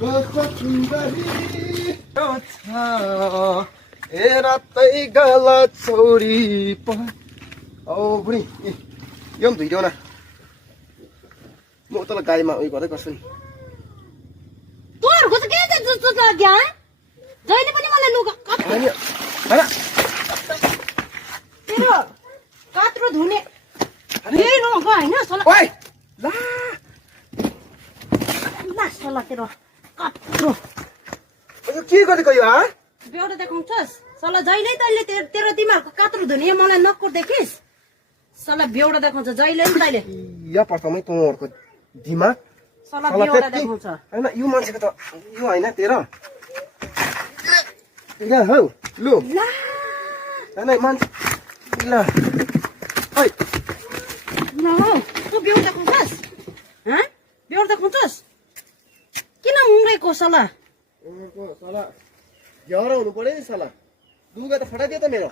कस्तो सुन्दरी छ ए रातै गाला छोरी औ बुढी यो पनि धुइदेऊ न म तल गाईमा उयो गर्दै गर्छु नि तोहरुको चाहिँ के जस्तो लाग्यो जहिले पनि मलाई लुगा हैन हैन तेरो कात्रो धुने यही नग हैन सला ओइ ला ला सला तेरो कात्रो यो के गरेको यो हा बेउरा देखाउँछस् सला जहिले तैले तेरो दिमागको कात्रो धुने मलाई नक्कुर देखिस् सला बेउरा देखाउँछ जहिले नि तैले या प्रथमै तँहरुको दिमाग सला बेउरा देखाउँछ हैन यो मान्छेको त यो हैन तेरो यहाँ हौ लु ला हैन मान्छे ल ओइ ल तँ बेउरा देखाउँछस् ह बेउरा देखाउँछस् किन मुङ्गेको सला साला झ्याउरा हुनु पर्यो नि साला लुगा त फटाइदियो त मेरो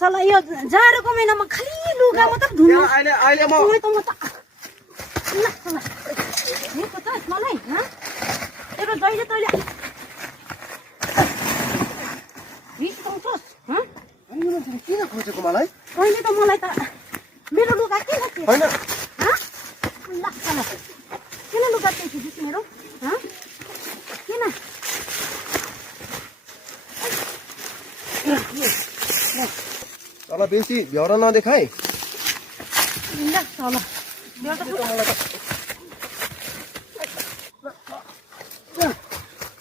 सला यो जाडोको महिनामा खालि लुगा मात्र धुनु अहिले म ओइ त म त ल सला हेको त मलाई ह तेरो जहिले तैले रिसाउँछस् ह अनि यो मान्छेले किन खोजेको मलाई अहिले त मलाई त मेरो लुगा के छ हैन ह ल सला किन लुगा टेकिस् मेरो ह किन साला बेसी झ्याउरा नदेखाइ ल सला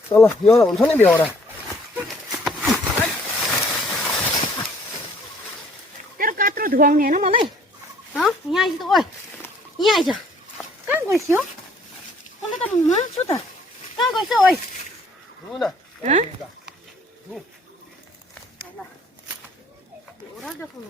तल यो हुन्छ नि भ्याउरा तेरो कात्रो धुवाउने हैन मलाई ह यहाँ आइज त ओइ यहाँ आइज कहाँ गइस्यो तँले त मान्छु त कहाँ गइस्यो ओइ धु न ह एउटा देखाउनु